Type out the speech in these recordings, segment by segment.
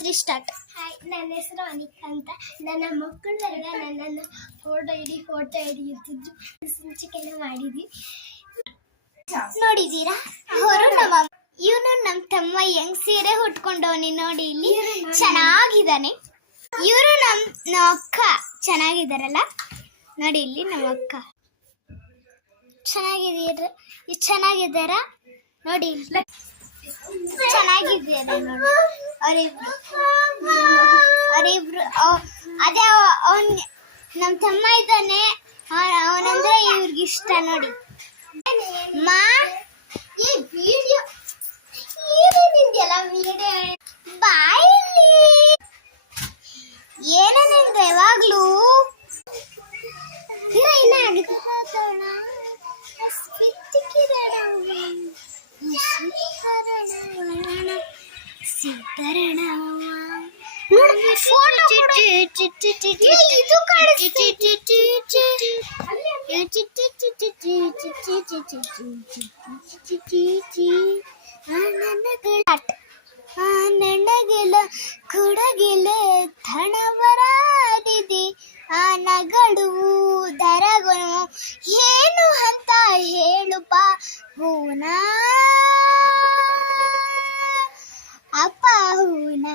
3 start. Hi, ನನ್ನ ಹೆಸರು ಅನಿಕಾ ಅಂತ. ನನ್ನ ಮಕ್ಕಳೆಲ್ಲ ನನ್ನನ್ನು ಫೋಟೋ ಹಿಡಿಯುತ್ತಿದ್ರು. ಸಂಚಿಕೆನ ಮಾಡಿದ್ವಿ, ನೋಡಿದೀರಾ? ಇವನು ನಮ್ಮ ತಮ್ಮ ಹೆಂಗ್ ಸೀರೆ ಉಟ್ಕೊಂಡವನಿ ನೋಡಿ, ಇಲ್ಲಿ ಚೆನ್ನಾಗಿದ್ದಾನೆ. ಇವರು ನಮ್ಮ ಅಕ್ಕ ಚೆನ್ನಾಗಿದ್ದಾರಲ್ಲ ನೋಡಿ, ಇಲ್ಲಿ ನಮ್ಮ ಅಕ್ಕ ಚೆನ್ನಾಗಿದ್ದಾರ ನೋಡಿ, ಇಲ್ಲಿ ಚೆನ್ನಾಗಿದ್ದಾರೆ ನೋಡಿ ಅವರಿಬ್ರು. ಅದೇ ನಮ್ಮ ತಮ್ಮ ಇದ್ದಾನೆ, ಅವನಂದ್ರೆ ಇವ್ರಿಗೆ ಇಷ್ಟ ನೋಡಿ. ಬಾಯಲ್ಲಿ ಏನೇನಿಂದ ಯಾವಾಗ್ಲೂ ನನಗೆಲ್ಲ ಕೊಡಗೆಲ್ಲ ಥಣವರಾದಿದೆ ಆ ನಗಡುವು ದರಗನು ಏನು ಅಂತ ಹೇಳುಪ ಹೂನ ಅಪ್ಪ ಹೂನ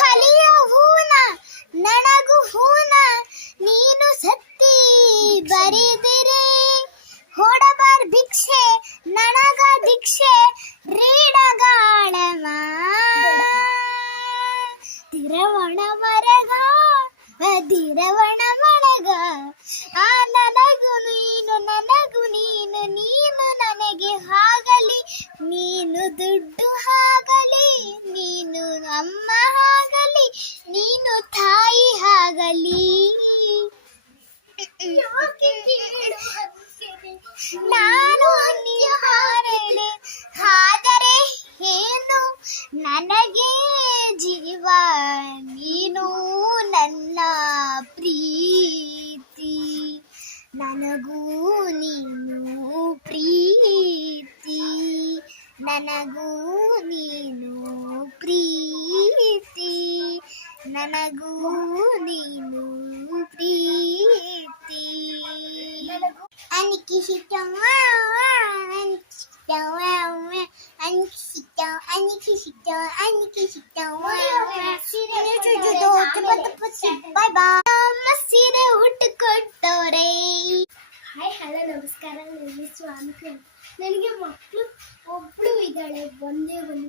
ಕಲಿಯ ಹೂನ ನನಗೂ ಹೂನ ನೀನು ಸತ್ತಿ ಬರಿದಿರೆ ಹೊಡಬಾರ್ ಭಿಕ್ಷೆ ನನಗ ದೀಕ್ಷೆ ರೀಡಗಾಳವ ತಿರವಣ ಮರಗ ದಿರವಣ ಮಳಗ ಆ ನನಗೂ ನೀನು ನೀನು ನನಗೆ ಆಗಲಿ, ನೀನು ದುಡ್ಡು ಆಗಲಿ, ನೀನು ಅಮ್ಮ ಆಗಲಿ, ನೀನು ತಾಯಿ ಆಗಲಿ. ನಾನು ಹಾರಲೆ ಆದರೆ ಏನು ನನಗೆ ಜೀವ ನೀನು ನನ್ನ ಪ್ರೀತಿ, ನನಗೂ ನೀನು ಪ್ರೀತಿ, ನನಗೂ ನೀನು ಪ್ರೀತಿ, ನನಗೂ ನೀನು ಪ್ರೀತಿ. Aniki sitong bye bye. ಸೀರೆ ಉಟ್ಟುಕೊಟ್ಟೋರೆ. ಹಾಯ್, ಹಲೋ, ನಮಸ್ಕಾರ. ನನ್ನ ಹೆಸರು ಅನಿಕಾ. ನನಗೆ ಮಕ್ಕಳು ಒಬ್ಳು ಇದ್ದಾಳೆ, ಒಂದೇ ಒಂದು.